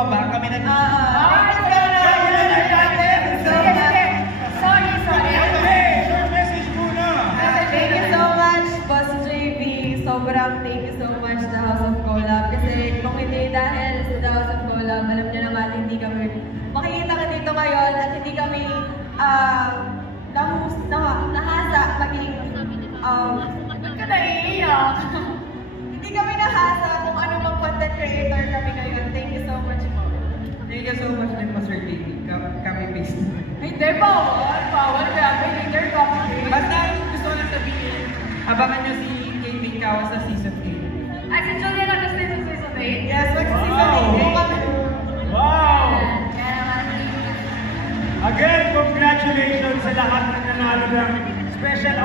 bumaba, kami na... Sobrang thank you so much sa House of Collab kasi kung hindi dahil sa The House of Collab, alam niyo naman hindi kami makikita ka dito ngayon at hindi kami nahasa maging ba't ka naiiyak? Hindi kami nahasa kung ano bang content creator kami ngayon. Thank you so much po. Thank you so much din po, Sir David. Kami based. Hindi, bawal. Grabe, leader kami. Basta gusto ko lang sabihin, abangan nyo si Kate Kawa sa season 8. Ay, si Julia na gusto sa season 8? Yes, mag-season 8. Wow! Kaya naman. Again, congratulations sa lahat ng nanalo ng special